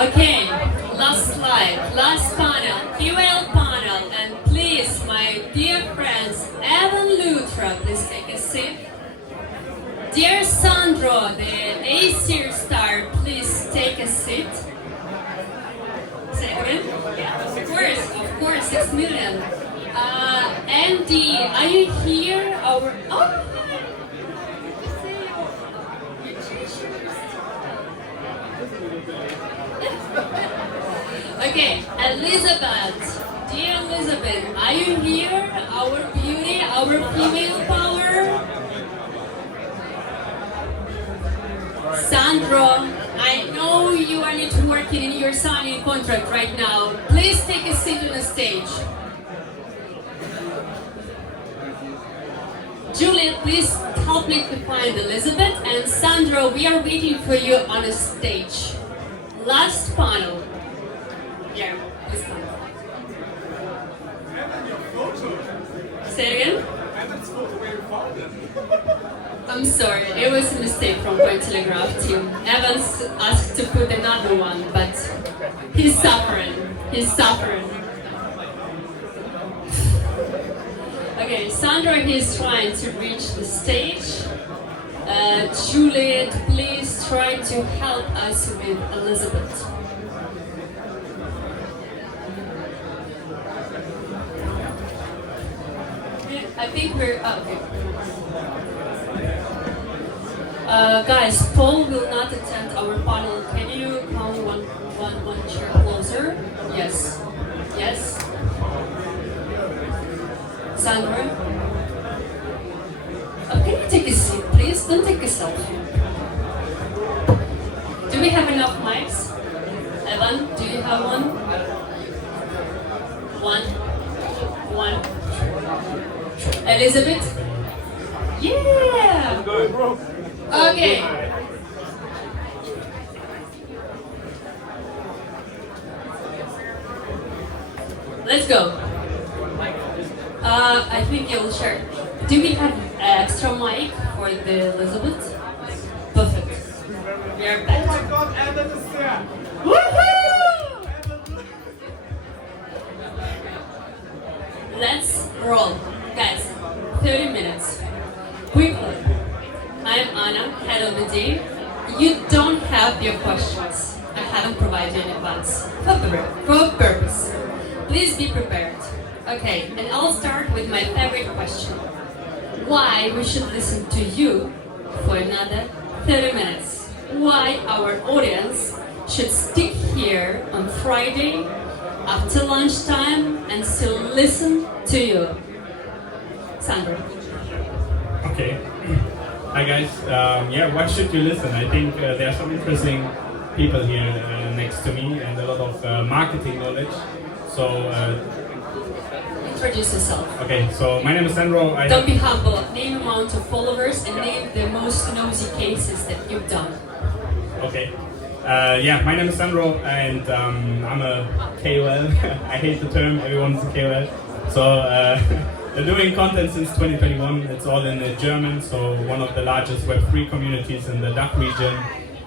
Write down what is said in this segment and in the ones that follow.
Okay, last slide, last panel, QL panel, and please, my dear friends, Evan Lutra, please take a seat. Dear Sandro, the A-Series star, please take a seat. Say it again? Yeah, of course, 6 million. Andy, are you here? Oh, hi. Okay, Elizabeth, dear Elizabeth, are you here? Our beauty, our female power. Sandro, I know you are not working in your signing contract right now. Please take a seat on the stage. Juliet, please help me to find Elizabeth, and Sandro, we are waiting for you on the stage. Last panel. Yeah, please come. Say it again? I'm sorry, it was a mistake from Cointelegraph team. Evans asked to put another one, but he's suffering. He's suffering. Okay, Sandra is trying to reach the stage. Juliet, please try to help us with Elizabeth. I think we're okay. Guys, Paul will not attend our panel. Can you come one chair closer? Yes. Yes. Sandra? Can you take a seat, please? Don't take a selfie. Do we have enough mics? Evan, do you have one? One. Elizabeth? Yeah! Okay. Let's go. I think you'll share. Do we have extra mic for the Elizabeth? Perfect. We are back. Oh my God, Evan is here! Woohoo! Let's roll. Guys, 30 minutes. Quickly. I'm Anna, head of the day. You don't have your questions. I haven't provided in advance. For purpose. Please be prepared. Okay, and I'll start with my favorite question. Why we should listen to you for another 30 minutes? Why our audience should stick here on Friday after lunchtime and still listen to you? Sandra. Okay. Hi guys. Why should you listen? I think there are some interesting people here next to me and a lot of marketing knowledge. So introduce yourself. Okay, so my name is Sandro. Don't be humble. Name amount of followers and name the most nosy cases that you've done. Okay. My name is Sandro and I'm a KOL. I hate the term, everyone's a KOL. So doing content since 2021. It's all in German, so one of the largest Web3 communities in the DACH region.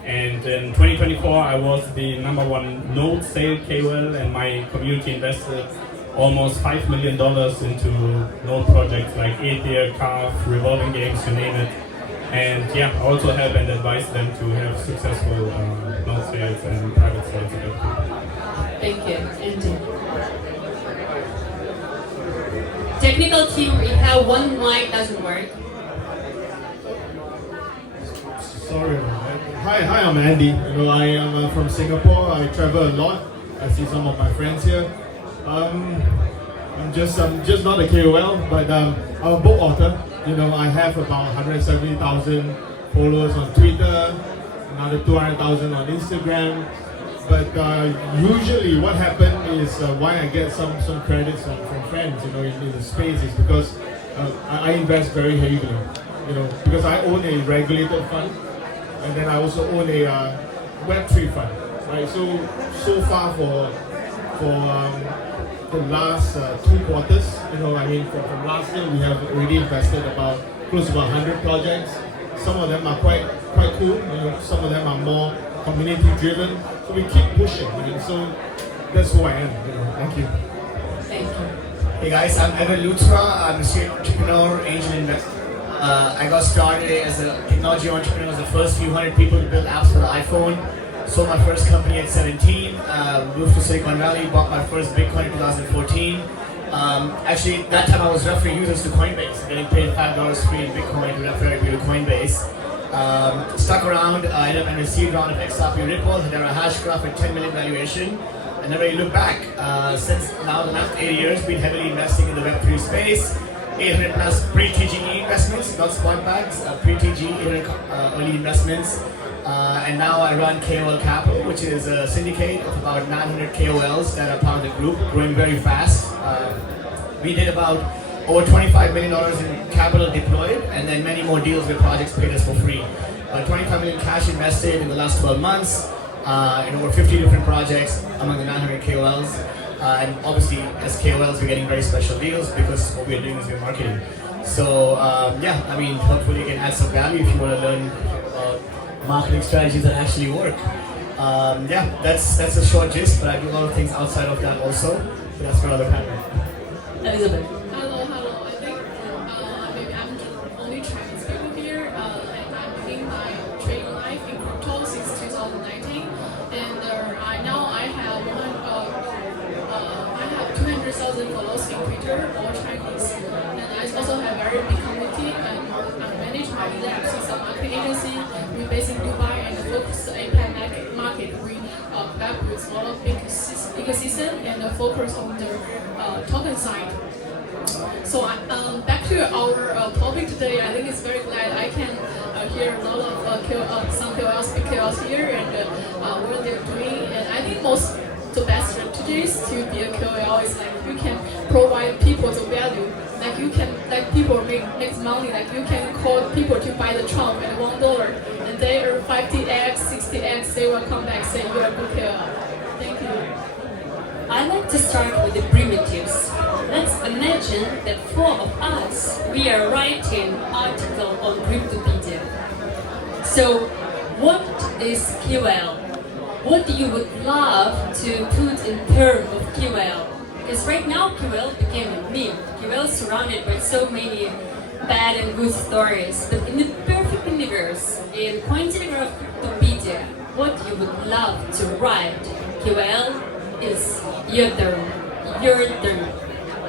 And in 2024, I was the #1 node sale KOL, and my community invested almost $5 million into node projects like Ether, Carve, revolving games, you name it. And I also help and advise them to have successful node sales and private sales. Thank you. Indeed. Technical team, we have one mic doesn't work. Sorry. Hi, I'm Andy. I am from Singapore. I travel a lot. I see some of my friends here. I'm just not a KOL, but I'm a book author. I have about 170,000 followers on Twitter, another 200,000 on Instagram. But usually what happens is why I get some credits from friends, in the space is because I invest very heavily, because I own a regulated fund, and then I also own a Web3 fund, right? So far for the last 2 quarters, from last year we have already invested close to about 100 projects. Some of them are quite quite cool. Some of them are more community driven. So we keep pushing. So that's who I am. Thank you. Thank you. Hey guys, I'm Evan Lutra. I'm a serial entrepreneur, angel investor. I got started as a technology entrepreneur, as the first few hundred people to build apps for the iPhone. Sold my first company at 17. Moved to Silicon Valley. Bought my first Bitcoin in 2014. Actually, that time I was referring users to Coinbase, getting paid $5 free in Bitcoin to refer you to Coinbase. Stuck around, I ended up in a seed round of XRP Ripple, had a hash graph at 10 million valuation. I never really looked back. Since now the last 8 years, been heavily investing in the Web3 space. 800 plus pre-TGE investments, not spawn bags, pre-TGE 800 early investments. And now I run KOL Capital, which is a syndicate of about 900 KOLs that are part of the group, growing very fast. We did about over $25 million in capital deployed, and then many more deals where projects paid us for free. 25 million cash invested in the last 12 months in over 50 different projects among the 900 KOLs. And obviously, as KOLs, we're getting very special deals because what we're doing is we're marketing. So yeah, I mean, hopefully you can add some value if you want to learn marketing strategies that actually work. Yeah, that's a short gist, but I do a lot of things outside of that also. So that's for another panel. Elizabeth. Hello. I think maybe I'm the only Chinese speaker here, and I'm living my trading life in crypto since 2019. And I have 200,000 followers in Twitter, all Chinese. And I also have a very big community, and I manage my labs. It's a marketing agency. We're based in Dubai and focus on APAC market. We collab with a lot of big ecosystem and focus on the token side. So back to our topic today, I think it's very glad I can hear a lot of some KOLs, big KOLs here and what they're doing. And I think the best strategies to be a KOL is like you can provide people the value. Like you can people make money. Like you can call people to buy the Trump at $1, and they earn 50x, 60x. They will come back say you're a good KOL. Thank you. I like to start with the primitives. Let's imagine that four of us, we are writing article on Cryptopedia. So, what is QL? What you would love to put in terms of QL? Because right now QL became a meme. QL is surrounded by so many bad and good stories. But in the perfect universe, in Cointelegraph Cryptopedia, what you would love to write, QL is your turn. Your turn.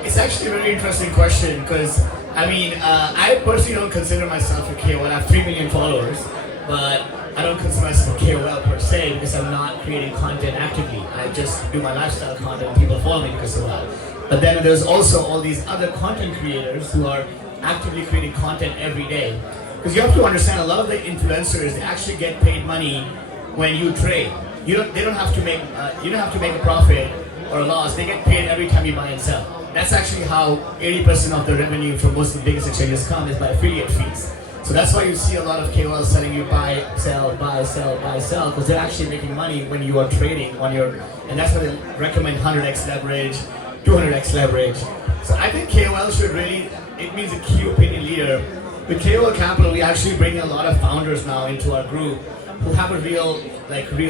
It's actually a very interesting question because, I mean, I personally don't consider myself a KOL. I have 3 million followers, but I don't consider myself a KOL per se because I'm not creating content actively. I just do my lifestyle content and people follow me because of that. But then there's also all these other content creators who are actively creating content every day. Because you have to understand, a lot of the influencers, they actually get paid money when you trade. They don't have to make a profit or a loss. They get paid every time you buy and sell. That's actually how 80% of the revenue from most of the biggest exchanges come, is by affiliate fees. So that's why you see a lot of KOLs selling you buy, sell, because they're actually making money when you are trading on your, and that's why they recommend 100x leverage, 200x leverage. So I think KOL should really, it means a key opinion leader. With KOL Capital, we actually bring a lot of founders now into our group who have a real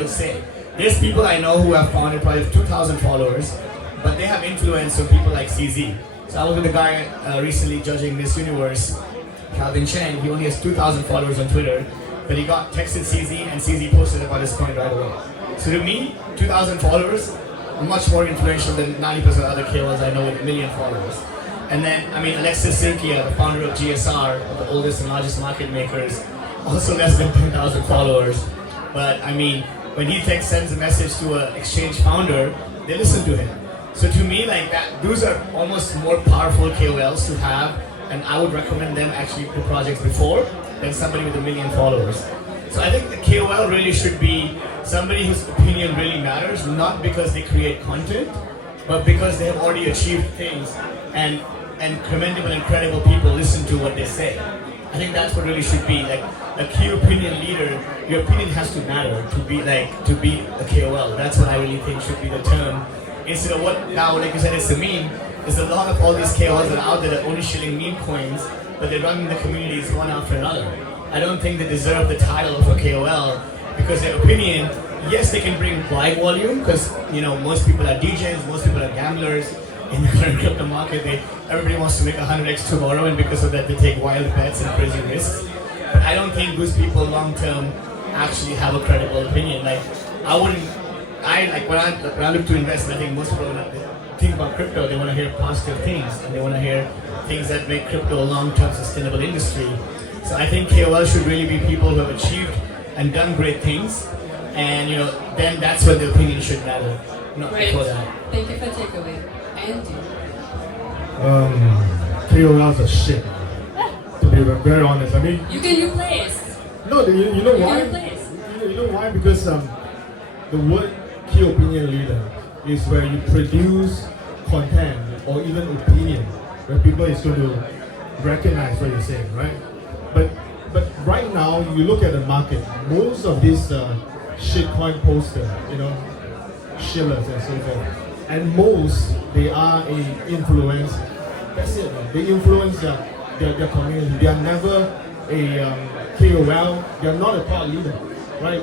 say. There's people I know who have founded probably 2,000 followers, but they have influence on people like CZ. So I was with a guy recently judging Miss Universe, Calvin Chen. He only has 2,000 followers on Twitter, but he got texted CZ and CZ posted about his coin right away. So to me, 2,000 followers are much more influential than 90% of other KOLs I know with a million followers. And then, I mean, Alexis Sinkia, the founder of GSR, one of the oldest and largest market makers, also less than 10,000 followers. But I mean, when he sends a message to an exchange founder, they listen to him. So to me, like that, those are almost more powerful KOLs to have, and I would recommend them actually to projects before than somebody with a million followers. So I think the KOL really should be somebody whose opinion really matters, not because they create content, but because they have already achieved things, and commendable and credible people listen to what they say. I think that's what really should be, like a key opinion leader. Your opinion has to matter to be a KOL. That's what I really think should be the term. Instead of what now, like you said, it's a meme. There's a lot of all these KOLs that are out there that only shilling meme coins, but they're running the communities one after another. I don't think they deserve the title of a KOL because their opinion, yes, they can bring wide volume because most people are DJs, most people are gamblers in the current crypto market. Everybody wants to make 100x tomorrow, and because of that, they take wild bets and crazy risks. But I don't think those people long term actually have a credible opinion. Like when I look to invest, I think most people when they think about crypto, they want to hear positive things and they want to hear things that make crypto a long-term sustainable industry. So I think KOL should really be people who have achieved and done great things, and then that's when the opinion should matter, not Great. before that. Thank you for takeaway. Andy. KOLs are shit. To be very honest, I mean, You can replace. no, you know You why? can replace. You know why? Because the word key opinion leader is where you produce content or even opinion where people is going to recognize what you're saying, right? But right now, you look at the market, most of these shitcoin posters, shillers and so forth, and most they are a influencer. That's it. Right? They influence their community. They are never a KOL. They are not a thought leader, right?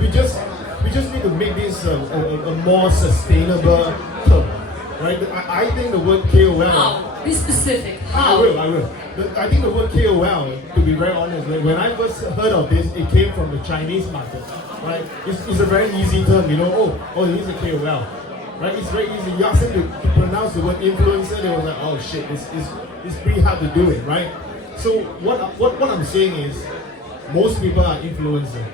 We just need to make this a more sustainable term, right? I think the word KOL. How? Be specific. I How? will. I think the word KOL, to be very honest, when I first heard of this, it came from the Chinese market, right? It's a very easy term, oh, he's a KOL, right? It's very easy. You ask them to pronounce the word influencer, they were like, oh shit, it's pretty hard to do it, right? So what I'm saying is, most people are influencer.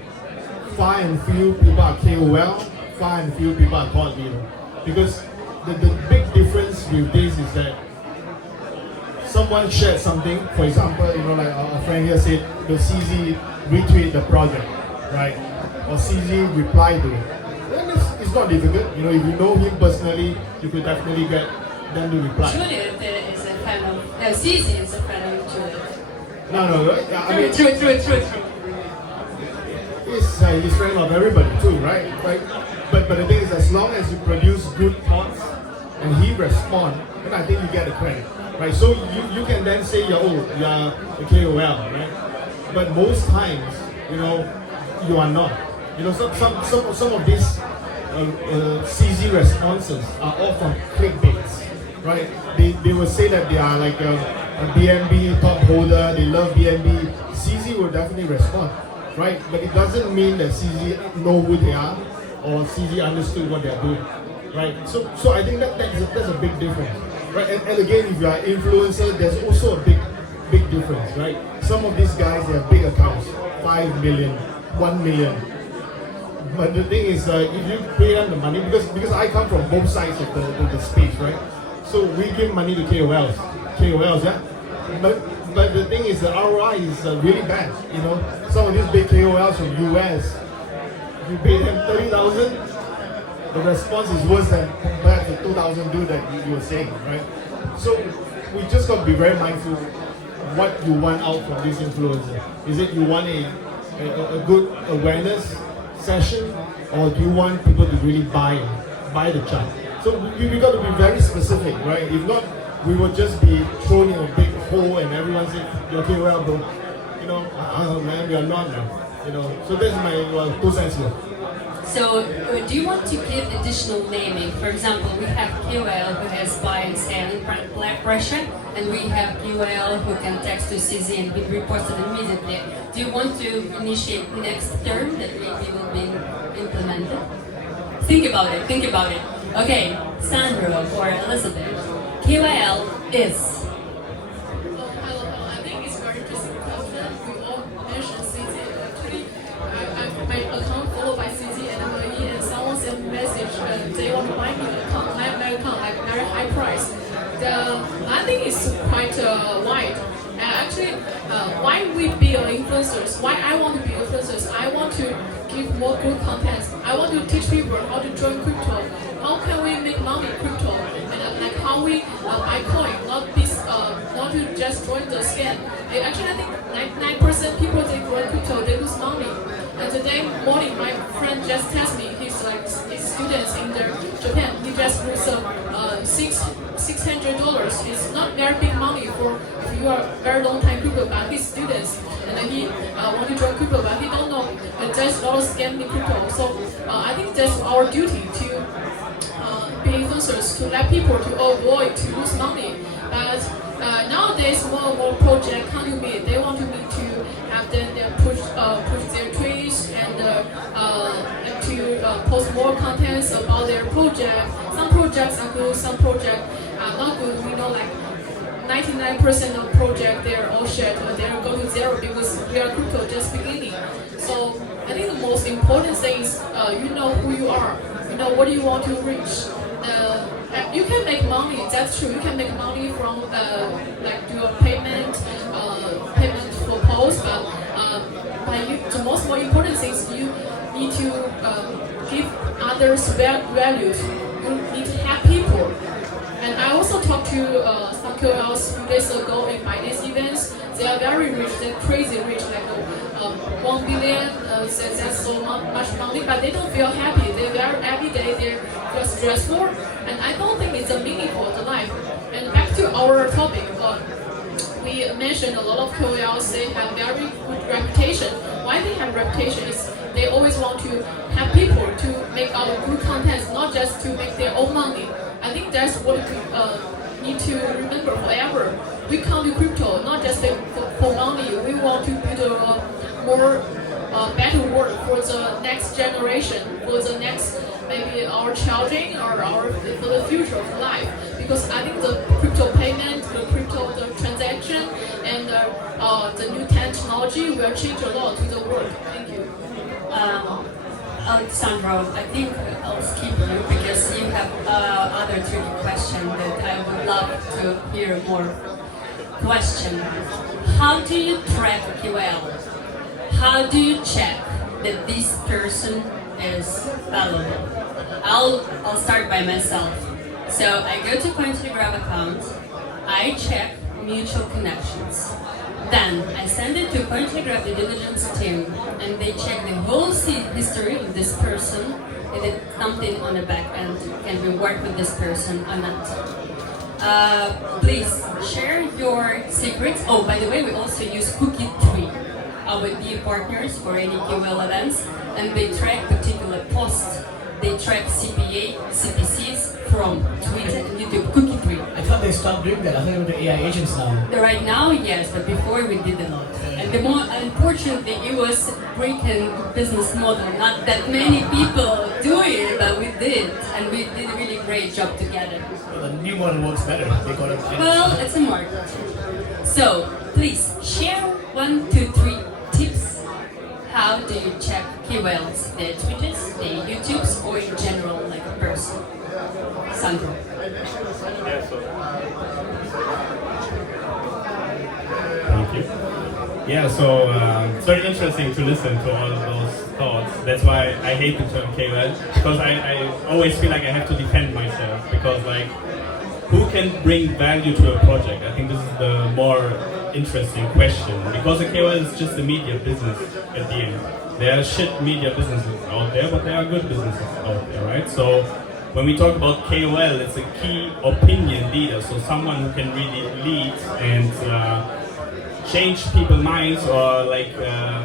Far and few people are KOL, far and few people are thought leader. Because the big difference with this is that someone shared something, for example, like our friend here said, the CZ retweet the project, right? Or CZ reply to it. Then it's not difficult. If you know him personally, you could definitely get them to reply. Judith is a fan of. CZ is a fan of Judith. No, right? I mean, True. he's friend of everybody too, right? But the thing is, as long as you produce good thoughts and he respond, then I think you get the credit. Right, so you can then say you're a KOL, right? But most times, you are not. Some of these CZ responses are all from clickbaits, right? They will say that they are like a BNB top holder, they love BNB. CZ will definitely respond, right? But it doesn't mean that CZ know who they are or CZ understood what they are doing, right? So I think that's a big difference. Right, and again, if you are influencer, there's also a big difference, right? Some of these guys, they have big accounts, 5 million, 1 million. But the thing is, if you pay them the money, because I come from both sides of the space, right? So we give money to KOLs, yeah? But the thing is, the ROI is really bad, Some of these big KOLs from US, you pay them 30,000, the response is worse than compared to 2,000 dude that you were saying, right? So we just got to be very mindful what you want out from this influencer. Is it you want a good awareness session, or do you want people to really buy the chart? So we got to be very specific, right? If not, we will just be thrown in a big hole and everyone say, okay, well, bro, man, we are not now. So that's my 2 cents here. So, do you want to give additional naming? For example, we have QL who has buy and sell in black pressure, and we have QL who can text to CZ and be reposted immediately. Do you want to initiate the next term that maybe will be implemented? Think about it. Okay, Sandro or Elizabeth. QL is. I think it's very interesting because we all mentioned CZ. Actually, my account followed by CZ and someone sent a message they want to buy me my account like very high price. I think it's quite wide. Actually, why we be influencers? Why I want to be influencers? I want to give more good content. I want to teach people how to join crypto. How can we make money in crypto? And like how we buy coin, not to just join the scam. Actually, I think 99% people they join crypto, they lose money. And today morning, my friend just texted me. His students in Japan. He just lose $600. It's not very big money for if you are very long time crypto, but he's students, and then he want to join crypto, but he don't know that there's a lot of scam in crypto. So I think that's our duty to be influencers, to let people to avoid to lose money. But nowadays, more and more projects come to me. They want to me to have them push their tweets and to post more contents about their project. Some projects are good, some projects are not good. We know like 99% of projects they're all shit or they're going to zero because we are crypto just beginning. So I think the most important thing is you know who you are, you know what you want to reach. You can make money, that's true. You can make money from like do a payment for post, but the most important thing is you need to give others value. You need to help people. And I also talked to some KOLs a few days ago in finance events. They are very rich, they're crazy rich, like 1 billion, that's so much money, but they don't feel happy. They're very every day they feel stressful, and I don't think it's a meaningful to life. And back to our topic, we mentioned a lot of KOLs, they have very good reputation. Why they have reputation is they always want to have people to make our good content, not just to make their own money. I think that's what we need to remember forever. We come to crypto not just for money. We want to build a more better world for the next generation, for the next maybe our children or for the future of life. Because I think the crypto payment, the transaction, and the new technology will change a lot to the world. Thank you. Alexandra, I think I'll skip you because you have other tricky question that I would love to hear more. Question: how do you track a KOL? How do you check that this person is valuable? I'll start by myself. So I go to Cointelegraph account, I check mutual connections. Then I send it to Cointelegraph due diligence team, and they check the whole history of this person. Is it something on the back end? Can we work with this person or not? Please share your secrets. Oh, by the way, we also use Cookie3, our deal partners for any KOL events, and they track particular posts. They track CPA, CPCs from Twitter and YouTube. Cookie3. I thought they stopped doing that. I thought they were the AI agents now. Right now, yes, but before we did a lot. And the more, unfortunately, it was breaking business model. Not that many people do it, but we did, and we did a really great job together. Well, the new one works better. They got it. Well, it's a market. So please share 1, 2, 3 tips. How do you check KOLs? Their Twitters, their YouTubes, or in general, like a person? Sandro. Thank you. Yeah, so it's very interesting to listen to all of those thoughts. That's why I hate the term KOL, because I always feel like I have to defend myself, because like, who can bring value to a project? I think this is the more interesting question, because a KOL is just a media business at the end. There are shit media businesses out there, but there are good businesses out there, right? So when we talk about KOL, it's a key opinion leader, so someone who can really lead and change people's minds or like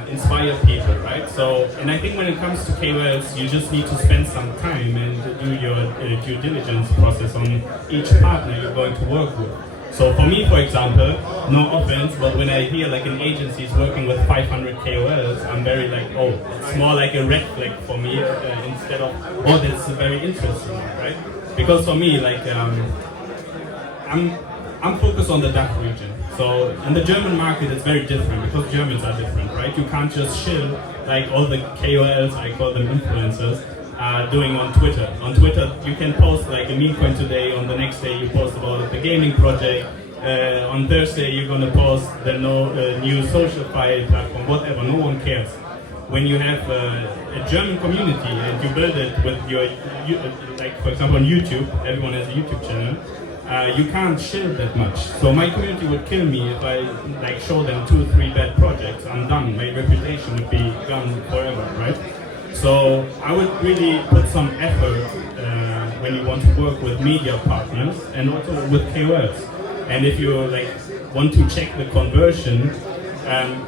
inspire people, right? So, and I think when it comes to KOLs, you just need to spend some time and do your due diligence process on each partner you're going to work with. So for me, for example, no offense, but when I hear like an agency is working with 500 KOLs, I'm very like, oh, it's more like a red flag for me instead of, oh, that's very interesting, right? Because for me, like, I'm focused on the DACH region. So in the German market, it's very different because Germans are different, right? You can't just chill like all the KOLs, I call them influencers, are doing on Twitter. On Twitter, you can post like a meme coin today, on the next day you post about the gaming project, on Thursday you're gonna post the new social file platform, whatever, no one cares. When you have a German community and you build it with your, like for example on YouTube, everyone has a YouTube channel, you can't share that much. So my community would kill me if I like show them 2 or 3 bad projects. I'm done. My reputation would be gone forever, right? So I would really put some effort when you want to work with media partners and also with KOLs. And if you like want to check the conversion,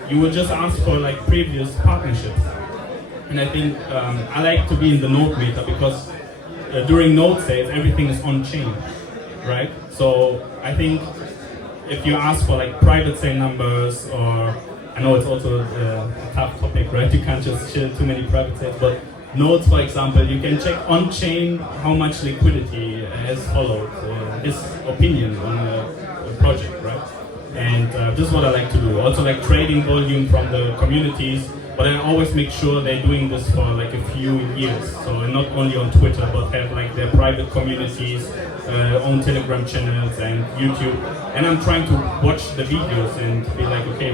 you will just ask for like previous partnerships. And I think I like to be in the node meter because during node sales, everything is on chain, right? So I think if you ask for like private sale numbers, or I know it's also a tough topic, right? You can't just share too many private sales, but nodes, for example, you can check on chain how much liquidity has followed his opinion on a project, right? And this is what I like to do. Also like trading volume from the communities, but I always make sure they're doing this for like a few years. So not only on Twitter, but have like their private communities, own Telegram channels and YouTube. And I'm trying to watch the videos and be like, okay,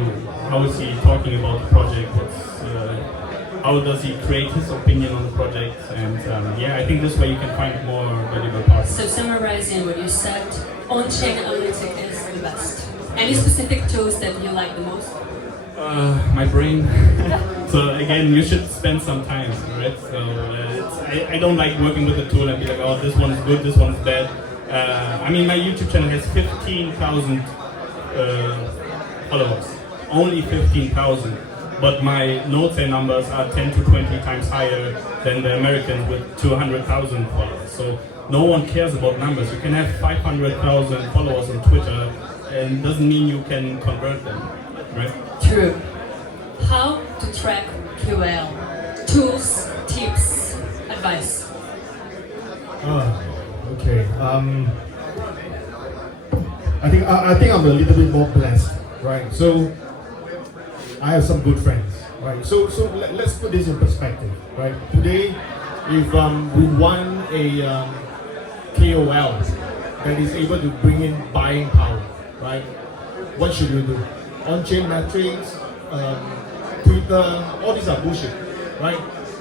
how is he talking about the project? How does he create his opinion on the project? And yeah, I think this way you can find more valuable partners. So summarizing what you said, on-chain analytic is the best. Any specific tools that you like the most? My brain. So again, you should spend some time, right? So I don't like working with a tool and be like, oh, this one's good, this one's bad. I mean, my YouTube channel has 15,000 followers. Only 15,000. But my node sale numbers are 10 to 20 times higher than the Americans with 200,000 followers. So no one cares about numbers. You can have 500,000 followers on Twitter, and it doesn't mean you can convert them, right? True. How to track KOL? Tools, tips, advice. Okay. I think I'm a little bit more blessed, right? So I have some good friends, right? So let's put this in perspective, right? Today, if we want a KOL that is able to bring in buying power, right? What should you do? On-chain metrics, Twitter, all these are bullshit, right?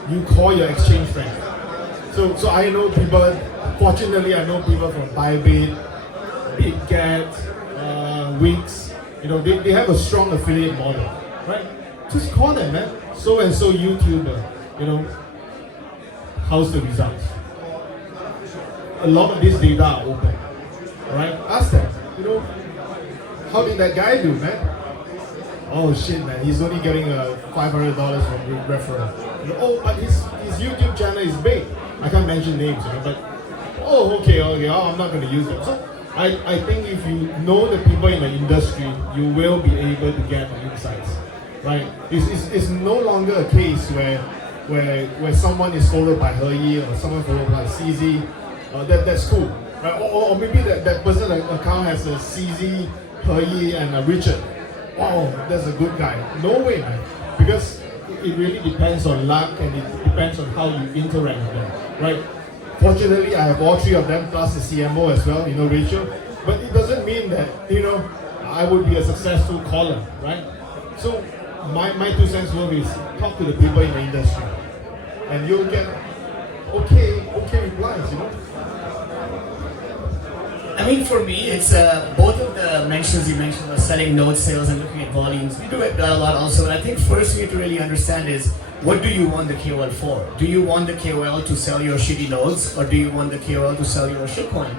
You call your exchange friend. So I know people, fortunately I know people from Bybit, BitGet, Wix, you know, they have a strong affiliate model, right? Just call them, man. So and so YouTuber, you know, how's the results? A lot of this data are open, right? Ask them, you know, how did that guy do, man? Oh shit, man, he's only getting $500 from referral. You know, oh, but his YouTube channel is big. I can't mention names, you know, but okay, I'm not going to use them. So I think if you know the people in the industry, you will be able to get the insights, right? It's no longer a case where someone is followed by He or someone followed by CZ. That's cool, right? Or maybe that person's account has a CZ, He, and a Richard. Wow, that's a good guy. No way, man. Because it really depends on luck and it depends on how you interact with them, right? Fortunately, I have all three of them plus the CMO as well, you know, Rachel. But it doesn't mean that, you know, I would be a successful caller, right? So my 2 cents worth is talk to the people in the industry, and you'll get okay replies, you know. I mean, for me, it's both of the mentions you mentioned about selling node sales and looking at volumes. We do it a lot also. And I think first we need to really understand is, what do you want the KOL for? Do you want the KOL to sell your shitty nodes, or do you want the KOL to sell your shitcoin?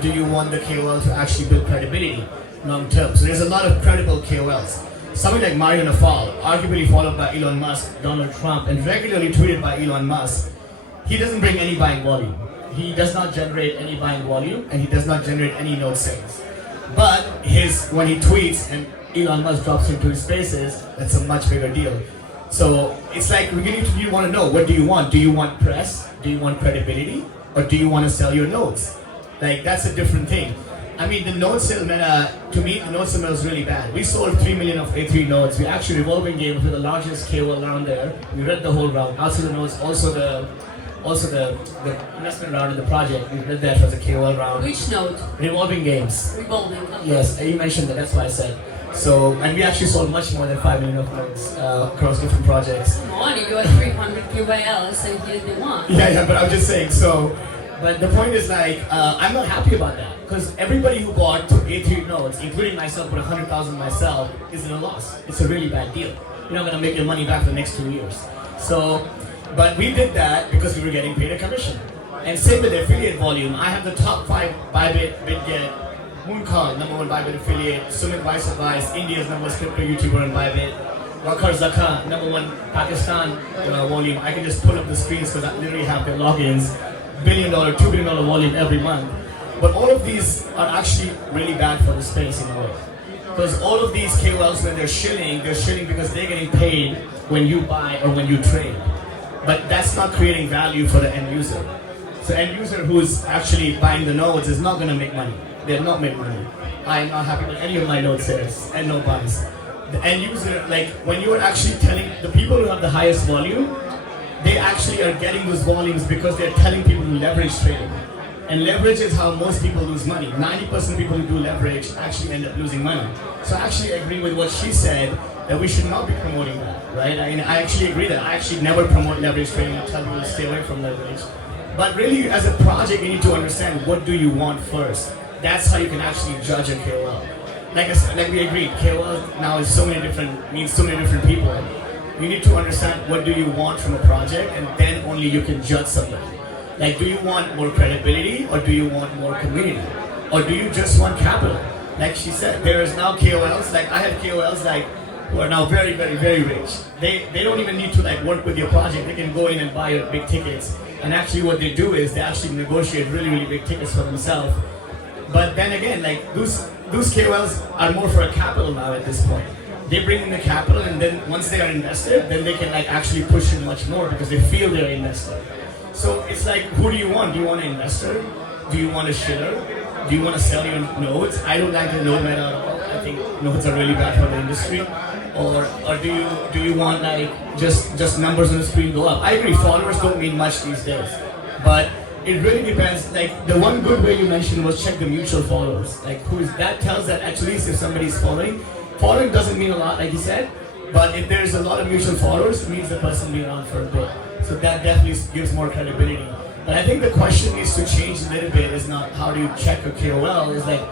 Do you want the KOL to actually build credibility long term? So there's a lot of credible KOLs. Something like Mario Nafal, arguably followed by Elon Musk, Donald Trump, and regularly tweeted by Elon Musk. He doesn't bring any buying volume. He does not generate any buying volume, and he does not generate any node sales. But when he tweets and Elon Musk drops into his spaces, that's a much bigger deal. So it's like you want to know, what do you want? Do you want press? Do you want credibility? Or do you want to sell your nodes? Like, that's a different thing. I mean, the node sale meta, to me, the node sale meta was really bad. We sold 3 million of A3 nodes. We actually revolving games with the largest KOL round there. We read the whole round. Also the nodes, also the investment round in the project. We read that as a KOL round. Which node? Revolving games. Revolving. Okay. Yes, you mentioned that. That's why I said. So, and we actually sold much more than 5 million of nodes across different projects. Come on, you got 300 KOLs and here's the one. Yeah, but I'm just saying. So, but the point is, like, I'm not happy about that, because everybody who bought A3 nodes, including myself, put 100,000 myself, is in a loss. It's a really bad deal. You're not gonna make your money back for the next 2 years. So, but we did that because we were getting paid a commission. And same with the affiliate volume. I have the top 5 Bybit, BitGet, Mooncall, number one Bybit affiliate. Sumit Vice Advice, India's number one crypto YouTuber on Bybit. Wakar Zaka, number one Pakistan volume. I can just pull up the screens because I literally have their logins. $1 billion, $2 billion volume every month. But all of these are actually really bad for the space in a way. Because all of these KOLs, when they're shilling because they're getting paid when you buy or when you trade. But that's not creating value for the end user. So end user who's actually buying the nodes is not going to make money. They're not making money. I'm not happy with any of my node sales and no buys. The end user, like when you are actually telling the people who have the highest volume, they actually are getting those volumes because they're telling people to leverage trading. And leverage is how most people lose money. 90% of people who do leverage actually end up losing money. So I actually agree with what she said, that we should not be promoting that, right? I actually agree that I actually never promote leverage trading. I tell people to stay away from leverage. But really, as a project, you need to understand what do you want first. That's how you can actually judge a KOL. Like we agreed, KOL now is means so many different people. You need to understand what do you want from a project, and then only you can judge somebody. Like, do you want more credibility, or do you want more community? Or do you just want capital? Like she said, there is now KOLs, like I have KOLs like who are now very, very, very rich. They don't even need to like work with your project. They can go in and buy big tickets. And actually what they do is they actually negotiate really, really big tickets for themselves. But then again, like those KOLs are more for a capital now at this point. They bring in the capital, and then once they are invested, then they can like actually push in much more because they feel they're invested. So it's like, who do you want? Do you want an investor? Do you want a shiller? Do you want to sell your nodes? I don't like the node meta at all. I think nodes are really bad for the industry. Or do you want like just numbers on the screen go up? I agree, followers don't mean much these days. But it really depends. Like the one good way you mentioned was check the mutual followers. Like that tells that at least if somebody's following. Following doesn't mean a lot, like you said. But if there's a lot of mutual followers, it means the person been around for a bit. So that definitely gives more credibility. But I think the question needs to change a little bit. Is not how do you check a KOL, is like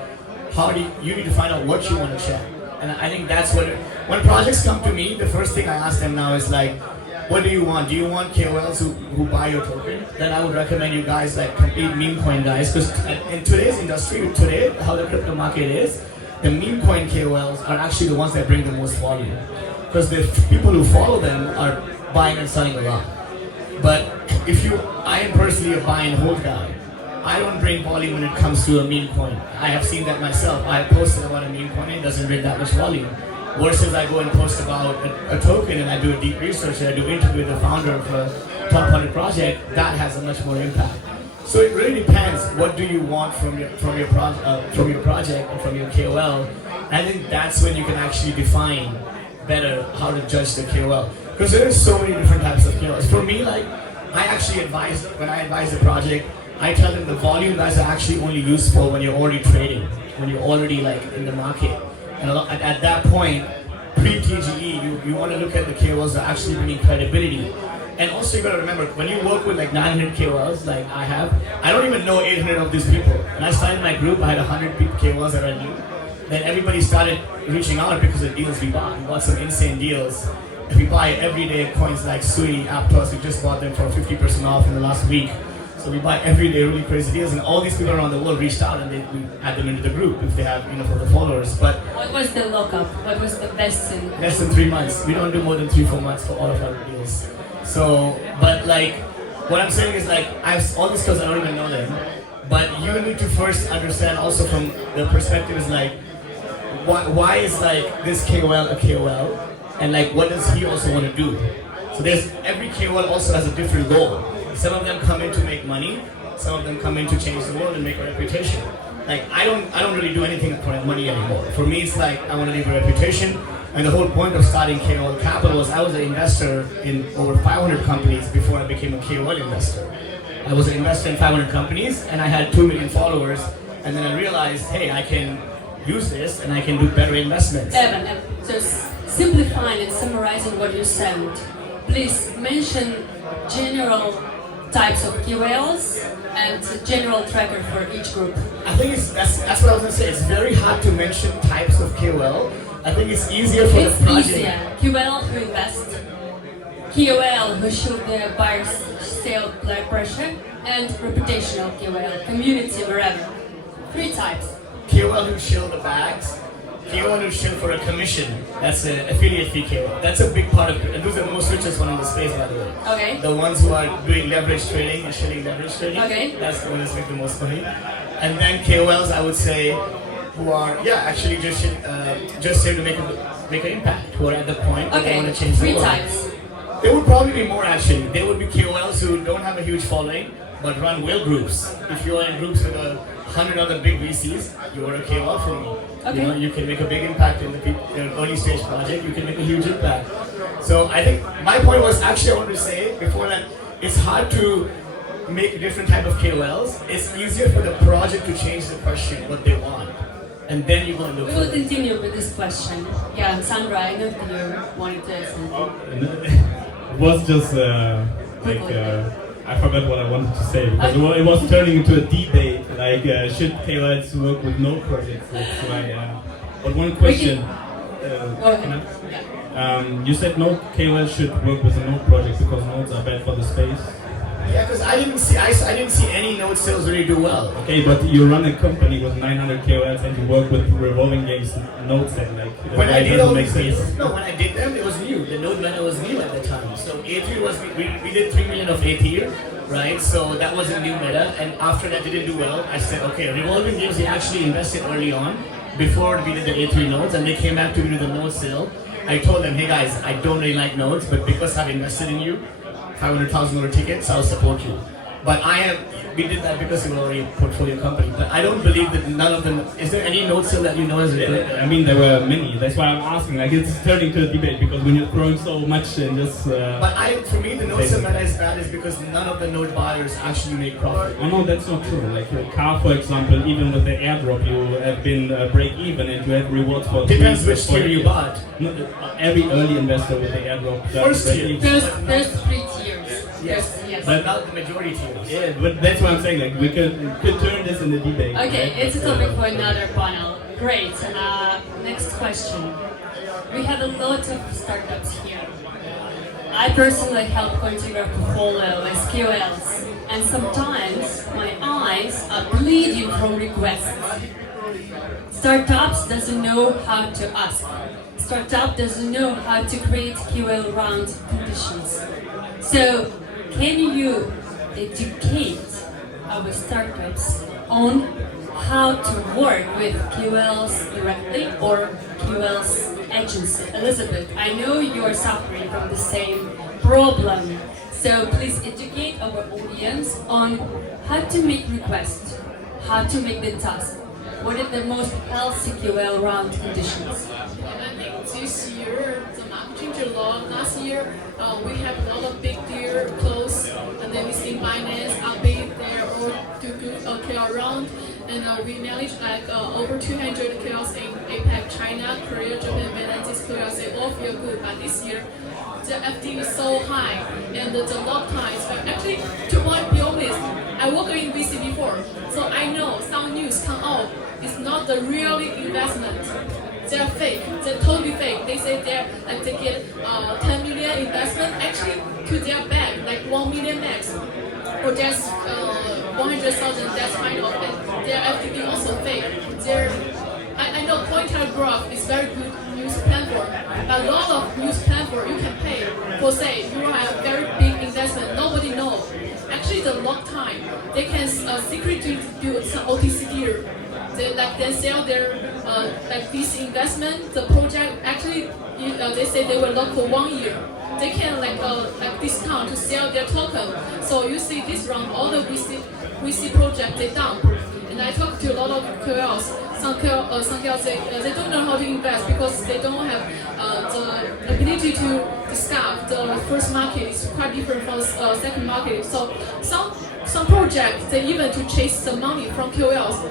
how do you need to find out what you want to check. And I think that's when projects come to me, the first thing I ask them now is like, what do you want? Do you want KOLs who buy your token? Then I would recommend you guys like complete meme coin guys, because in today's industry, today, how the crypto market is, the meme coin KOLs are actually the ones that bring the most volume. Because the people who follow them are buying and selling a lot. But I am personally a buy and hold guy. I don't bring volume when it comes to a meme coin. I have seen that myself. I have posted about a meme coin, it doesn't bring that much volume. Versus I go and post about a token and I do a deep research and I do interview with the founder of a top 100 project, that has a much more impact. So it really depends, what do you want from your project and from your KOL. I think that's when you can actually define better how to judge the KOL. Because there are so many different types of KOLs. For me, like, I actually when I advise the project, I tell them the volume guys are actually only useful when you're already trading, when you're already like in the market. And at that point, pre-TGE, you want to look at the KOLs that are actually bringing credibility. And also you gotta remember, when you work with like 900 KOLs, like I don't even know 800 of these people. When I started my group, I had 100 KOLs that I knew. Then everybody started reaching out because of deals we bought. We bought some insane deals. We buy everyday coins like Sui, Aptos, we just bought them for 50% off in the last week. So we buy everyday really crazy deals, and all these people around the world reached out and we add them into the group if they have, for the followers. But what was the lockup? What was the best in? Less than 3 months. We don't do more than 3-4 months for all of our deals. So, but like, what I'm saying is like, I have all these skills, I don't even know them. But you need to first understand also from the perspective is like, why is like this KOL a KOL? And like, what does he also want to do? So every KOL also has a different goal. Some of them come in to make money. Some of them come in to change the world and make a reputation. Like I don't really do anything for money anymore. For me, it's like I want to leave a reputation. And the whole point of starting KOL Capital was I was an investor in over 500 companies before I became a KOL investor. I was an investor in 500 companies and I had 2 million followers. And then I realized, hey, I can use this and I can do better investments. Evan, so simplifying and summarizing what you said, please mention general types of KOLs and general tracker for each group. I think that's what I was going to say. It's very hard to mention types of KOL. I think it's easier for the project. Easier. KOL who invest, KOL who show the buyers sale pressure, and reputational KOL, community wherever. 3 types. KOL who shill the bags, KOL who shill for a commission. That's an affiliate fee KOL. That's a big part of it. And those are the most richest one in the space, by the way. Okay. The ones who are doing leverage trading and shilling leverage trading. Okay. That's the ones that make the most money. And then KOLs, I would say, who are actually just here to make an impact. Who are at the point where they want to change the three world. types. There would probably be more actually. There would be KOLs who don't have a huge following but run whale groups. If you are in groups with 100 other big VCs, you are a KOL for me. Okay. You know, you can make a big impact in the early stage project. You can make a huge impact. So I think my point was actually I wanted to say before that it's hard to make different type of KOLs. It's easier for the project to change the question what they want, and then you go and look We for will it. continue with this question. Yeah, Sandra, I know that you wanted to add something. It was just I forgot what I wanted to say because it was turning into a debate. Like, should KOLs work with node projects? That's why. But one question. Can I? You said no KOL should work with a node project because nodes are bad for the space. Yeah, because I didn't see any node sales really do well. Okay, but you run a company with 900 KOLs and you work with revolving games nodes that When I it did doesn't all make these sense. deals, no, when I did them, it was new. The node meta was new at the time. So A3 was, we did 3 million of A3, right? So that was a new meta. And after that, they didn't do well. I said, okay, revolving games, we actually invested early on before we did the A3 nodes. And they came back to me with the node sale. I told them, hey guys, I don't really like nodes, but because I've invested in you, $500,000 tickets, I'll support you. But we did that because we were already a portfolio company. But I don't believe that none of them, is there any node sale that you know as a good? I mean, there were many. That's why I'm asking. Like, it's turning to a debate because when you're throwing so much and just. But for me, the node sale meta is bad is because none of the node buyers actually make profit. Oh no, that's not true. Like your car, for example, even with the airdrop, you have been break even and you have rewards for. Depends which tier you bought. No, every early investor with the airdrop. First tier. There's 3 tiers. Yes. Yes. But not the majority tiers. Yeah, but that's what I'm saying. Like we could turn this in a debate. Okay, right? it's a topic for another panel. Great. Next question. We have a lot of startups here. I personally help Cointelegraph portfolio as KOLs, and sometimes my eyes are bleeding from requests. Startups doesn't know how to ask. Startup doesn't know how to create KOL round conditions. So, can you educate our startups on how to work with KOLs directly or KOLs agency? Elizabeth, I know you are suffering from the same problem. So please educate our audience on how to make requests, how to make the task. What are the most healthy KOL round conditions? I think this year, the marketing to law, last year, we have a lot of big deal close, and then we see Binance, Upbeat, they're all do good KOL round, and we managed like over 200 KOLs in APAC, China, Korea, Japan, Vietnam. These KOLs, they all feel good, but this year, the FD is so high, and the lock time is actually, to be honest, I worked in VC before, so I know some news come out. It's not the real investment. They're fake. They're totally fake. They say they get 10 million investment actually to their bank, like 1 million max, or just 100,000. That's kind of it. Their FTP also fake. I know Cointelegraph is very good news platform, but a lot of news platform you can pay for say you have very big investment. Nobody knows. Actually, the lock time they can secretly do some OTC deal. They sell their this investment, the project actually they say they will lock for 1 year. They can discount to sell their token. So you see this round, all the VC project they dump. And I talked to a lot of KOLs. Some KOLs they don't know how to invest because they don't have the ability to discover the first market is quite different from second market. So some projects they even to chase the money from KOLs.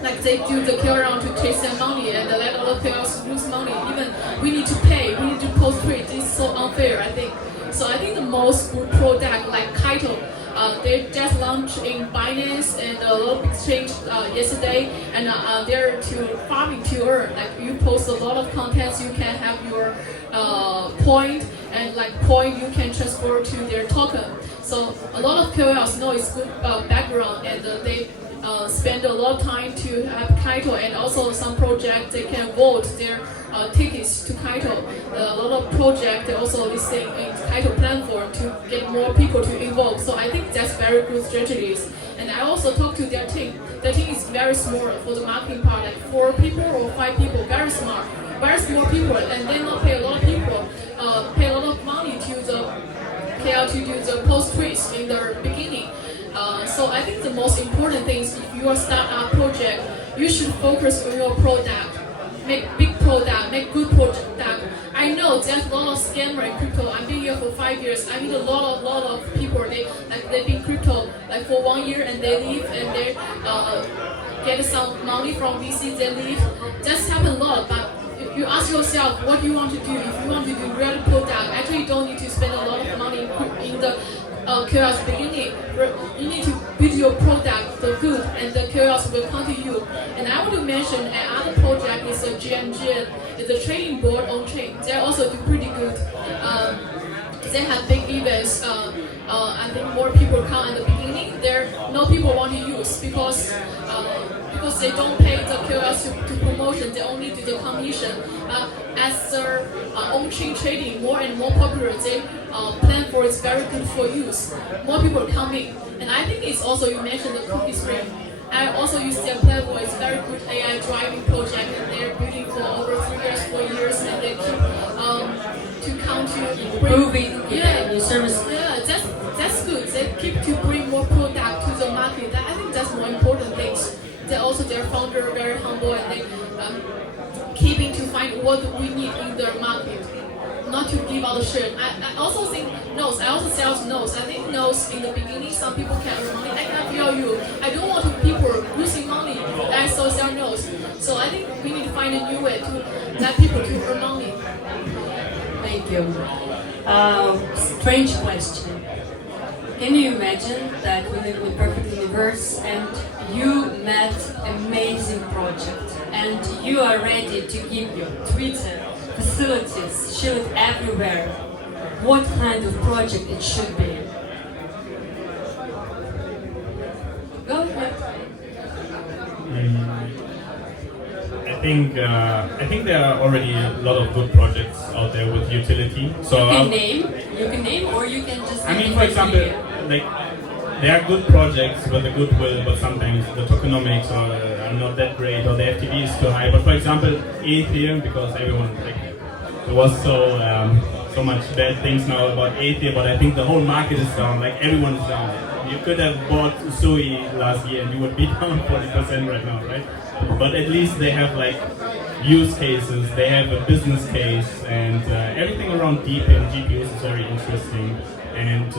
Like they do the KOL round to chase their money and let other KOLs lose money. Even we need to pay, we need to post trade. This is so unfair, I think. So I think the most good product like Kaito, they just launched in Binance and a lot of exchange yesterday, and they're farming to earn. Like you post a lot of contents, you can have your point, and like point you can transfer to their token. So a lot of KOLs know it's good background, and they spend a lot of time to have Kaito, and also some projects they can vote their tickets to Kaito. A lot of projects they also listing in Kaito platform to get more people to involve. So I think that's very good strategies. And I also talked to their team. Their team is very smart for the marketing part, like 4 people or 5 people, very smart people, and they not pay a lot of people, pay a lot of money to the KL to do the post tweets in the beginning. So I think the most important thing is if you are startup project, you should focus on your product. Make big product, make good product. I know there's a lot of scammer in crypto. I've been here for 5 years. I meet a lot of people. They've been crypto like for 1 year and they leave and they get some money from VC. They leave. That's happened a lot. But you ask yourself what you want to do. If you want to do real product, actually you don't need to spend a lot of money in the KOLs beginning. You need to build your product the good, and the KOLs will come to you. And I want to mention another project is a GMG, it's a trading board on chain. They also do pretty good. They have big events. I think more people come at the beginning. There, no people want to use because they don't pay the KOLs to promotion. They only do the commission. As their on-chain trading more and more popular, they plan for it's very good for use. More people are coming, and I think it's also you mentioned the cookie spring. I also use their platform. It's very good AI driving project, and they're building for over 3 years, 4 years, and they keep to count to Improving yeah, service. yeah, that's good. They keep to bring more product to the market. I think that's more important things. They also their founder very humble, and they keeping to find what we need in the market, not to give out the share. I also think notes. I also sell notes. I think notes in the beginning, some people can earn money. I can feel you. I don't want people losing money. I still sell notes. So I think we need to find a new way to let people to earn money. Thank you. Strange question. Can you imagine that we live in a perfect universe and you met amazing project and you are ready to give your Twitter facilities, show it everywhere? What kind of project it should be? Go ahead. I think there are already a lot of good projects out there with utility. So You can name, or you can just. I mean, for example, like there are good projects with a goodwill, but sometimes the tokenomics are not that great, or the FTD is too high. But for example, Ethereum, because everyone there was so much bad things now about Ethereum, but I think the whole market is down. Like everyone is down. You could have bought Sui last year and you would be down 40% right now, right? But at least they have like use cases, they have a business case, and everything around deep and GPUs is very interesting. And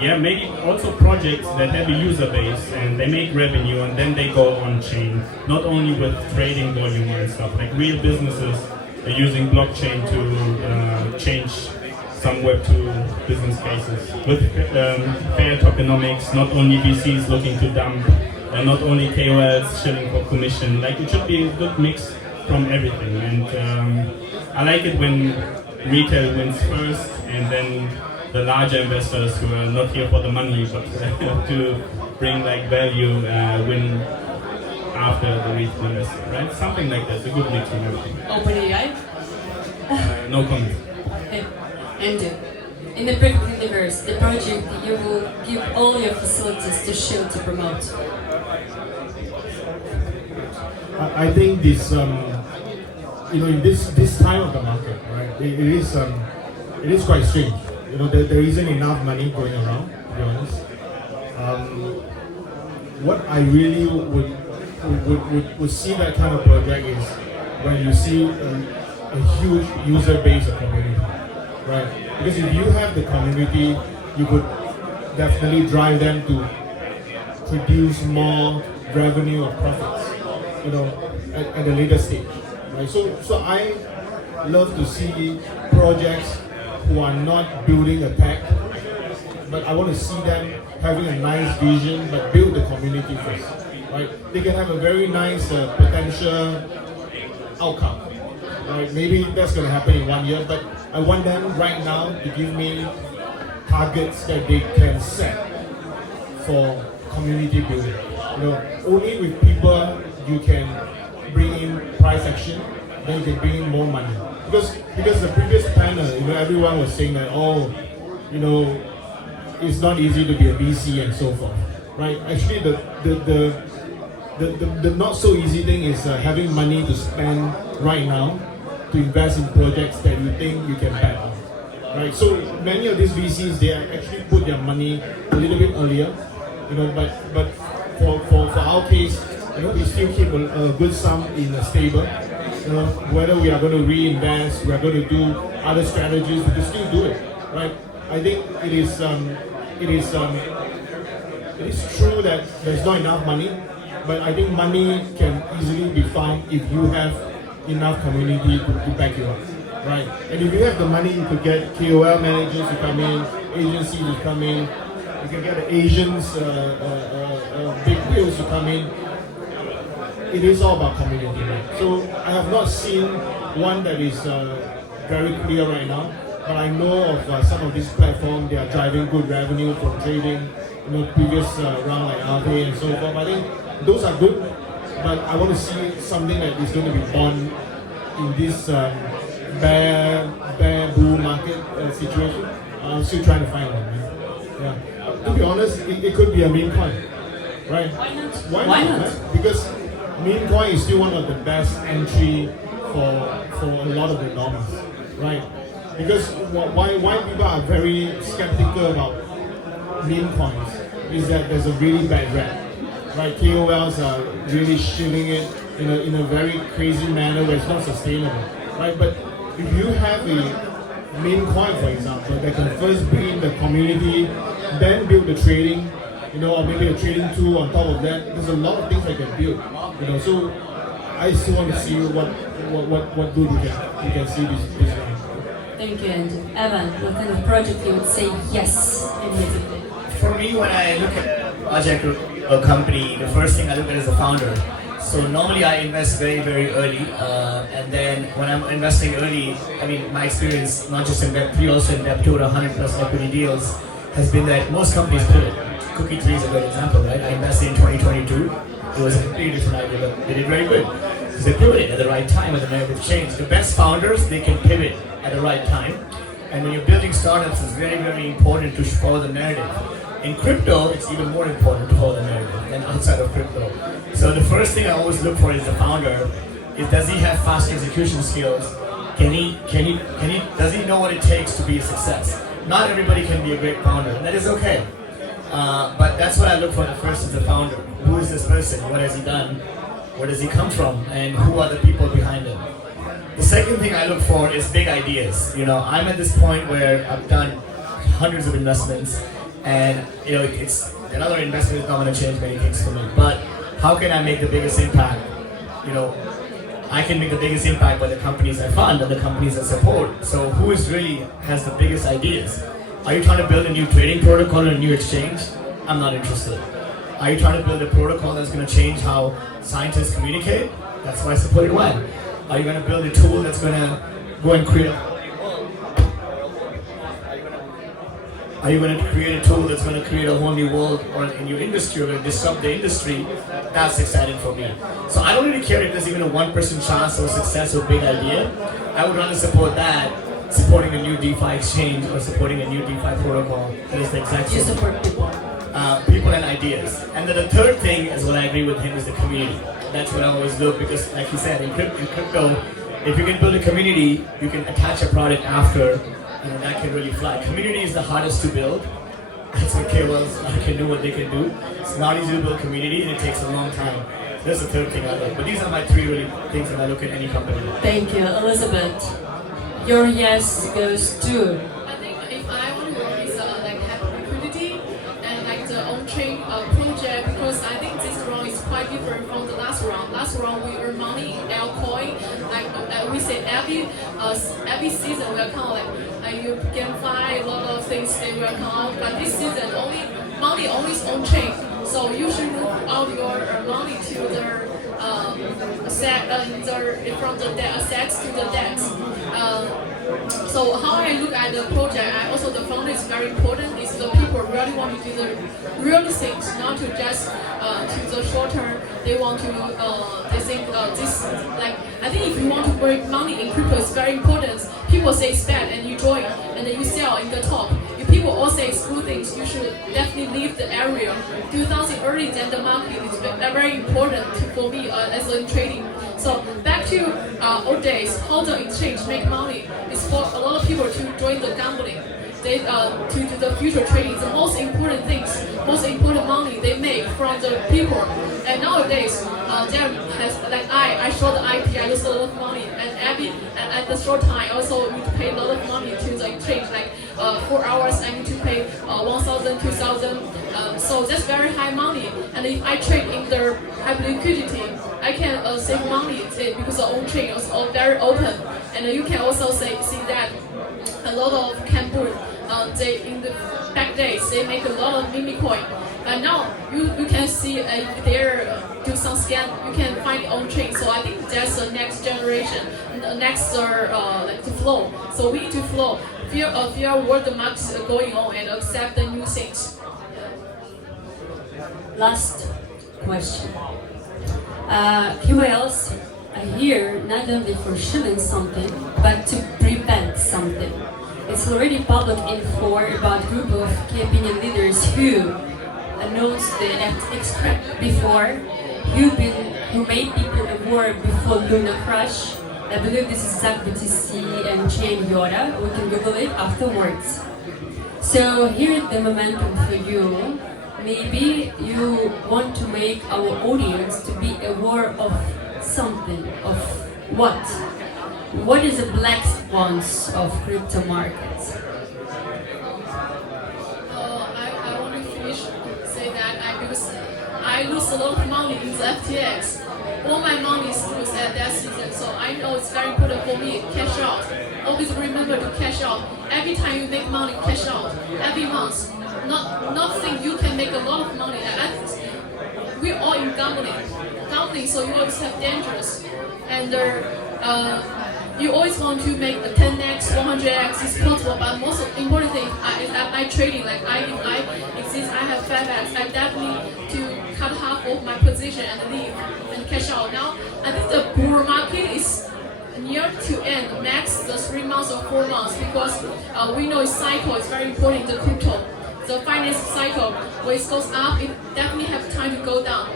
yeah, maybe also projects that have a user base and they make revenue and then they go on chain, not only with trading volume and stuff, like real businesses are using blockchain to change some Web2 business cases with fair tokenomics, not only VCs looking to dump, and not only KOLs shilling for commission. Like it should be a good mix from everything, and I like it when retail wins first, and then the larger investors who are not here for the money but to bring like value win after the retail investor, right? Something like that, a good mix from everything. OpenAI? No comment. Okay. And in the perfect universe, the project you will give all your facilities to Shield to promote. I think this, in this time of the market, right? It is quite strange. There isn't enough money going around, to be honest. What I really would see that kind of project is when you see a huge user base of community, right? Because if you have the community, you could definitely drive them to produce more revenue or profits, at a later stage, right? So I love to see projects who are not building a tech, but I want to see them having a nice vision, but build the community first, right? They can have a very nice potential outcome, right? Maybe that's going to happen in 1 year, but I want them right now to give me targets that they can set for community building. Only with people you can bring in price action, then you can bring in more money. Because the previous panel, everyone was saying that it's not easy to be a VC and so forth, right? Actually, the not so easy thing is having money to spend right now to invest in projects that you think you can bet on, right? So many of these VCs, they actually put their money a little bit earlier, but for our case, we still keep a good sum in a stable. Whether we are going to reinvest, we are going to do other strategies, we can still do it, right? I think it is true that there's not enough money, but I think money can easily be found if you have enough community to back you up, right? And if you have the money, you could get KOL managers to come in, agencies to come in, you can get the Asians, big wheels to come in. It is all about community, right? So I have not seen one that is very clear right now, but I know of some of these platforms, they are driving good revenue from trading, previous round like RV and so forth. I think those are good, but I want to see something that is going to be born in this bear bull market situation. I'm still trying to find one. Yeah. To be honest, it could be a meme coin, right? Why not? Why not? Right? Because meme coin is still one of the best entry for a lot of the normies, right? Because why people are very skeptical about meme coins is that there's a really bad rap, right? KOLs are really shilling it in a very crazy manner where it's not sustainable, right? But if you have a meme coin, for example, that can first bring in the community, then build the trading, or maybe a trading tool on top of that, there's a lot of things that can build, So I still want to see what good we can see this round. Thank you, Andy. Evan, what kind of project you would say yes immediately? For me, when I look at a project or a company, the first thing I look at is the founder. So normally I invest very, very early, and then when I'm investing early, my experience, not just in Web3, also in Web2 or 100+ equity deals, has been that most companies pivot. Cookie 3 is a good example, right? I invested in 2022. It was a completely different idea, but they did very good. Because they pivoted at the right time when the narrative changed. The best founders, they can pivot at the right time. And when you're building startups, it's very, very important to follow the narrative. In crypto, it's even more important to follow the narrative than outside of crypto. So the first thing I always look for is the founder. Does he have fast execution skills? Does he know what it takes to be a success? Not everybody can be a great founder, and that is okay. But that's what I look for. The first is the founder. Who is this person? What has he done? Where does he come from? And who are the people behind him? The second thing I look for is big ideas. I'm at this point where I've done hundreds of investments, and it's another investment is not going to change many things for me. But how can I make the biggest impact? I can make the biggest impact by the companies I fund and the companies I support. So who has the biggest ideas? Are you trying to build a new trading protocol or a new exchange? I'm not interested. Are you trying to build a protocol that's going to change how scientists communicate? That's why I supported Web. Are you going to build a tool that's going to go and create Are you going to create a tool that's going to create a whole new world or a new industry or disrupt the industry? That's exciting for me. So I don't really care if there's even a 1% chance of success or big idea. I would rather support that, supporting a new DeFi exchange or supporting a new DeFi protocol that is the exact same. You support people. People and ideas. And then the third thing is what I agree with him is the community. That's what I always look, because like he said, in crypto, if you can build a community, you can attach a product after, that can really fly. Community is the hardest to build. That's what KOLs can do what they can do. It's not easy to build community, and it takes a long time. That's the third thing I like. But these are my three really things that I look at any company. Thank you, Elizabeth. Your yes goes to. I think if I want to work is have liquidity and the on-chain project, because I think this round is quite different from the last round. Last round we earn money in altcoin. We say every season we are you can find a lot of things that will come out, but this season money is on chain. So you should move out your money to from the assets to the debts. So how I look at the project, I also the founder is very important. Is the people really want to do the real things, not to just to the short term. They want to they think this like I think if you want to make money in crypto, it's very important. People say it's bad and you join and then you sell in the top. If people all say it's good things, you should definitely leave the area. Do something early than the market is very important for me as a trading. So back to old days, how the exchange make money is for a lot of people to join the gambling. They to do the future trading. The most important things, most important money they make from the people. And nowadays, there has like I short the IP, I lose a lot of money, and at the short time, I also need to pay a lot of money to the exchange. Like 4 hours, I need to pay 1,000, 2,000. So that's very high money. And if I trade in the high liquidity, I can save money because the on chain is all very open. And you can also see that a lot of Cambodia, they in the back days they make a lot of meme coin. But now you can see if they do some scam, you can find it on chain. So I think that's the next generation, the next like to flow. So we need to flow, feel what the market is going on and accept the new things. Last question. KOLs are here not only for shilling something, but to prevent something. It's already public info about a group of key opinion leaders who announced the FTX crash before, who made people aware before Luna crash. I believe this is ZachBTC and Chain Yoda. We can Google it afterwards. So here is the momentum for you. Maybe you want to make our audience to be aware of something, of what? What is the black swans of crypto markets? I want to finish say that because I lose a lot of money in the FTX. All my money is loose at that season, so I know it's very important for me to cash out. Always remember to cash out. Every time you make money, cash out. Every month. Not think you can make a lot of money. We're all in gambling, so you always have dangers, and you always want to make a 10x, 100x is possible. But most important thing is I trading. Like I exist, I have 5x. I definitely to cut half of my position and leave and cash out. Now I think the bull market is near to end next the 3 months or 4 months because we know cycle is very important in the crypto. The finance cycle, when it goes up, it definitely have time to go down.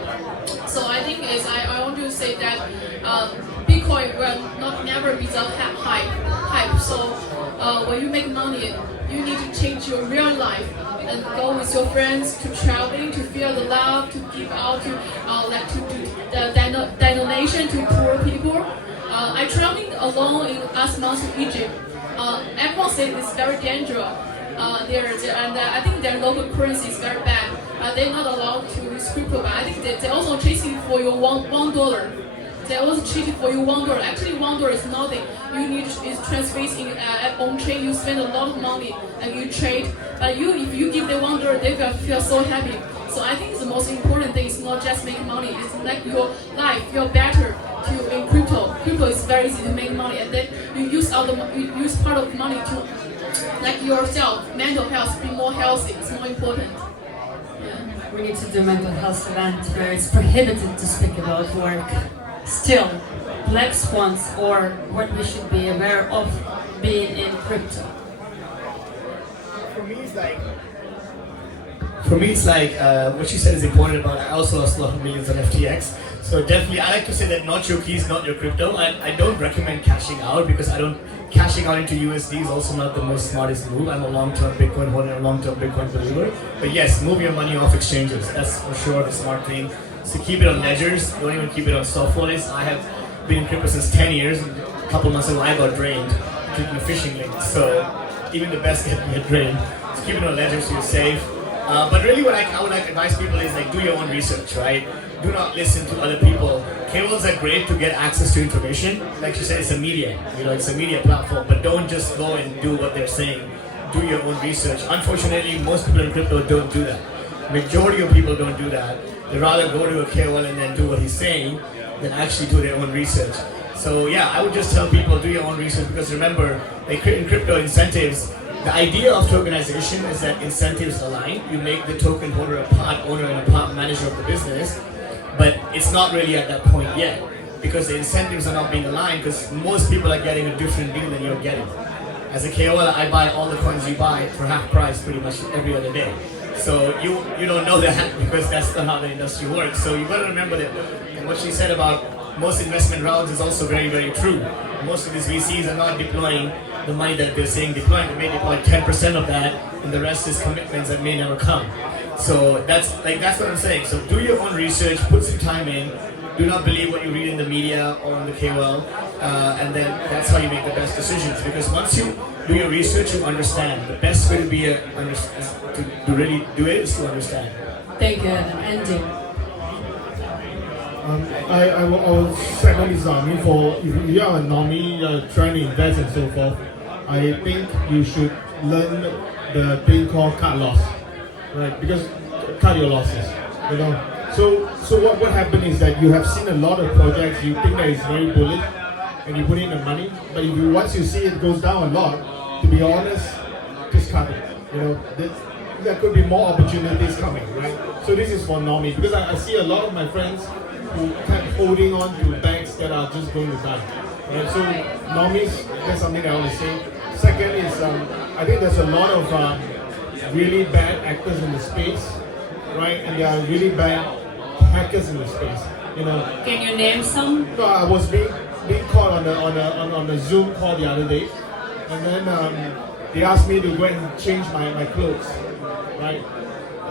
So I think I want to say that Bitcoin will never be the hype. So when you make money, you need to change your real life and go with your friends to traveling, to feel the love, to give out, to like to do the donation to poor people. I traveling alone in last month to Egypt. Everyone says it's very dangerous. And I think their local currency is very bad. They're not allowed to use crypto. But I think they're also chasing for your $1. They also cheating for you $1. Actually, $1 is nothing. You need is transferring on chain. You spend a lot of money and you trade. But if you give them $1, they will feel so happy. So I think the most important thing is not just making money. It's like your life. You're better in crypto. Crypto is very easy to make money, and then you use part of the money to. Like yourself, mental health, be more healthy. It's more important. Yeah. We need to do mental health event where it's prohibited to speak about work. Still, black swans or what we should be aware of being in crypto. For me, it's like what you said is important about. I also lost a lot of millions on FTX. So definitely, I like to say that not your keys, not your crypto. I don't recommend cashing out because cashing out into USD is also not the most smartest move. I'm a long-term Bitcoin holder, a long-term Bitcoin believer. But yes, move your money off exchanges. That's for sure the smart thing. So keep it on ledgers. Don't even keep it on soft wallets. I have been in crypto since 10 years. A couple months ago, I got drained due to the phishing link. So even the best get drained. So keep it on ledgers so you're safe. But really what I would like to advise people is like do your own research, right? Do not listen to other people. KOLs are great to get access to information. Like you said, it's a media, it's a media platform, but don't just go and do what they're saying. Do your own research. Unfortunately, most people in crypto don't do that. Majority of people don't do that. They rather go to a KOL and then do what he's saying than actually do their own research. So yeah, I would just tell people do your own research, because remember, in crypto incentives, the idea of tokenization is that incentives align. You make the token holder a part owner and a part manager of the business, but it's not really at that point yet, because the incentives are not being aligned, because most people are getting a different deal than you're getting. As a KOL, I buy all the coins you buy for half price pretty much every other day. So you don't know that because that's not how the industry works. So you gotta remember that. And what she said about most investment rounds is also very, very true. Most of these VCs are not deploying the money that they're saying deploying. They may deploy 10% of that, and the rest is commitments that may never come. So that's what I'm saying. So do your own research, put some time in. Do not believe what you read in the media or on the KOL, and then that's how you make the best decisions. Because once you do your research, you understand. The best way to be to really do it is to understand. Thank you, Andy. I will segment this down. I mean, for if you are a normie trying to invest and so forth, I think you should learn the thing called cut loss, right? Because cut your losses, you know. So what happened is that you have seen a lot of projects, you think that it's very bullish, and you put in the money, but if once you see it goes down a lot, to be honest, just cut it. You know, there could be more opportunities coming, right? So this is for normie, because I see a lot of my friends who kept holding on to banks that are just going to die. Right? So normies, that's something I want to say. Second is, I think there's a lot of really bad actors in the space, right? And there are really bad hackers in the space. You know. Can you name some? No, I was being called on a Zoom call the other day, and then they asked me to go and change my clothes, right?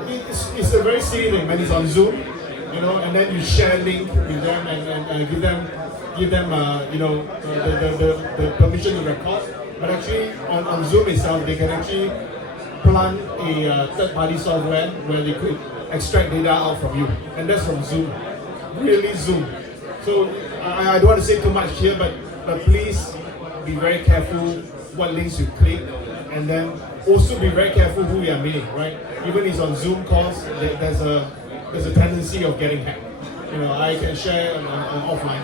It's a very silly thing when it's on Zoom, you know, and then you share link with them and give them you know, the permission to record. But actually on Zoom itself, they can actually plant a third-party software where they could extract data out from you, and that's from Zoom, really Zoom. So I don't want to say too much here, but please be very careful what links you click, and then also be very careful who you are meeting, right? Even if it's on Zoom calls, there's a tendency of getting hacked. You know, I can share on offline.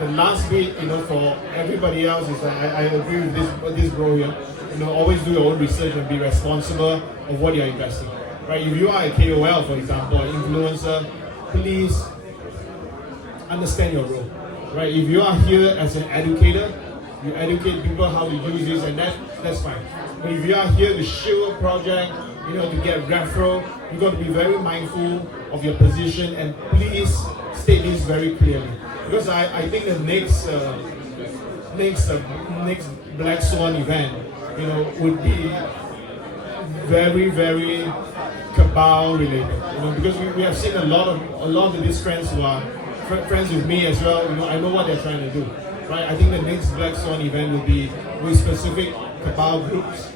The last bit, you know, for everybody else is that I agree with this bro here. You know, always do your own research and be responsible of what you're investing. Right? If you are a KOL, for example, an influencer, please understand your role. Right? If you are here as an educator, you educate people how to use this, and that's fine. But if you are here to show a project, you know, to get referral, you got to be very mindful of your position, and please state this very clearly. Because I think the next Black Swan event, you know, would be very, very cabal related. You know, because we have seen a lot of these friends who are friends with me as well. You know, I know what they're trying to do. Right? I think the next Black Swan event will be with specific cabal groups.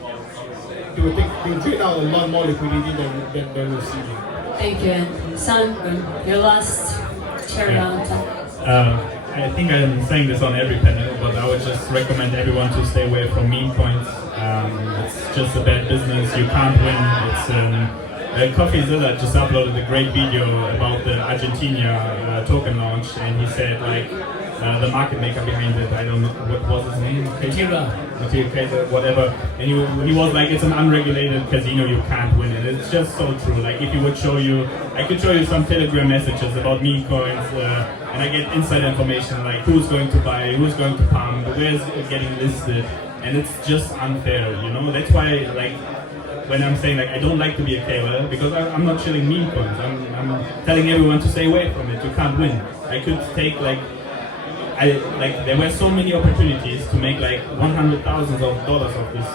They will drain out a lot more liquidity than we'll see. Thank you, Andy. San, your last cherry on top. I think I'm saying this on every panel, but I would just recommend everyone to stay away from meme coins. It's just a bad business. You can't win. Coffee Zilla just uploaded a great video about the Argentina token launch, and he said like the market maker behind it, I don't know what was his name, Matira, whatever, and he was like, it's an unregulated casino, you can't win it. It's just so true. Like if he would show you, I could show you some Telegram messages about meme coins, and I get inside information like who's going to buy, who's going to pump, where's it getting listed, and it's just unfair, you know. That's why like when I'm saying like I don't like to be a KOL, because I'm not shilling meme coins. I'm telling everyone to stay away from it. You can't win. I could take there were so many opportunities to make like $100,000s of this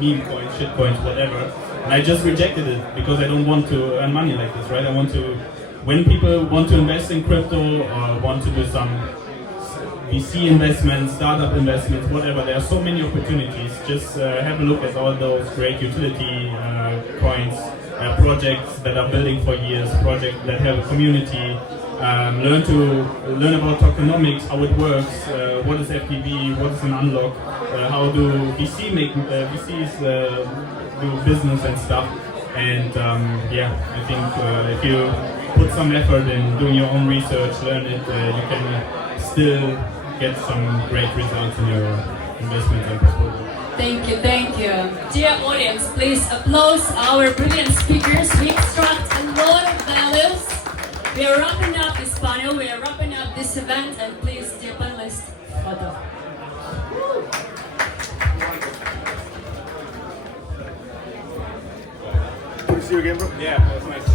meme coins, shit coins, whatever, and I just rejected it because I don't want to earn money like this, right? I want to, when people want to invest in crypto or want to do some VC investments, startup investments, whatever, there are so many opportunities. Just have a look at all those great utility coins, projects that are building for years, projects that have a community. Learn about tokenomics, how it works, what is FTV, what is an unlock, how do VCs do business and stuff. And I think if you put some effort in doing your own research, learn it, you can still get some great results in your investment and portfolio. Thank you, thank you. Dear audience, please applaud our brilliant speakers. We extract a lot of values. We are wrapping up this panel, we are wrapping up this event, and please, dear panelists, photo. See you again, bro. Yeah, that was nice.